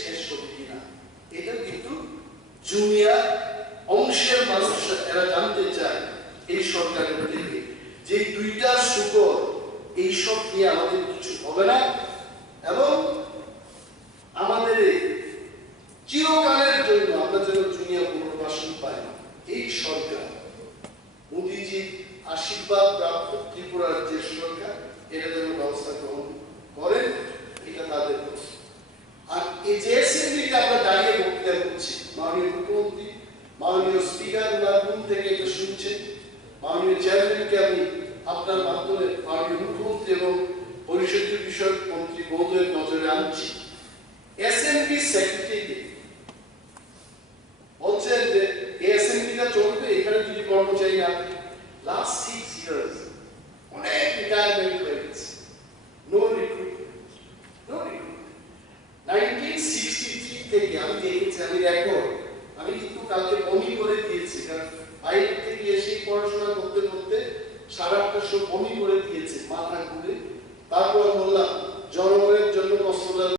শেষ হবে কিনা? এটা কিন্তু জুনিয়র অংশের মানুষ এরা জানতে চায় এই সরকারের থেকে যে দুইটা শুকর এইসব নিয়ে আমাদের কিছু হবে না। এবং আমাদের চিরকালের জন্য আমরা যেন জুনিয়র পুনর্বাসন পাই, এই সরকার মোদীজি আশীর্বাদ, প্রাপ্ত ত্রিপুরার যে সরকার এটা যেন ব্যবস্থা গ্রহণ করেন এটা তাদের প্রশ্ন। আর এই যে আমরা দাঁড়িয়ে বক্তৃতা করছি মাননীয় মুখ্যমন্ত্রী, মাননীয় স্পিকার ওনার রুম থেকে এটা শুনছেন, মাননীয় চেয়ারম্যানকে আমি আপনার মাধ্যমে মাননীয় মুখ্যমন্ত্রী এবং পরিষদীয় বিষয়ক মন্ত্রী মহোদয়ের নজরে আনছি। এসএমপি সেক্রেটারিকে বলছেন যে এসএমপিটা চলবে, এখানে যদি কর্মচারী না লাস্ট সিক্স ইয়ার্স অনেক রিটায়ারমেন্ট 1963 থেকে আমি দেখেছি আমি রেকর্ড আমি কিন্তু কালকে বমি করে দিয়েছি কারণ বাইরে থেকে এসে পড়াশোনা করতে করতে সারা আটটা বমি করে দিয়েছে মাথা ঘুরে তারপর বললাম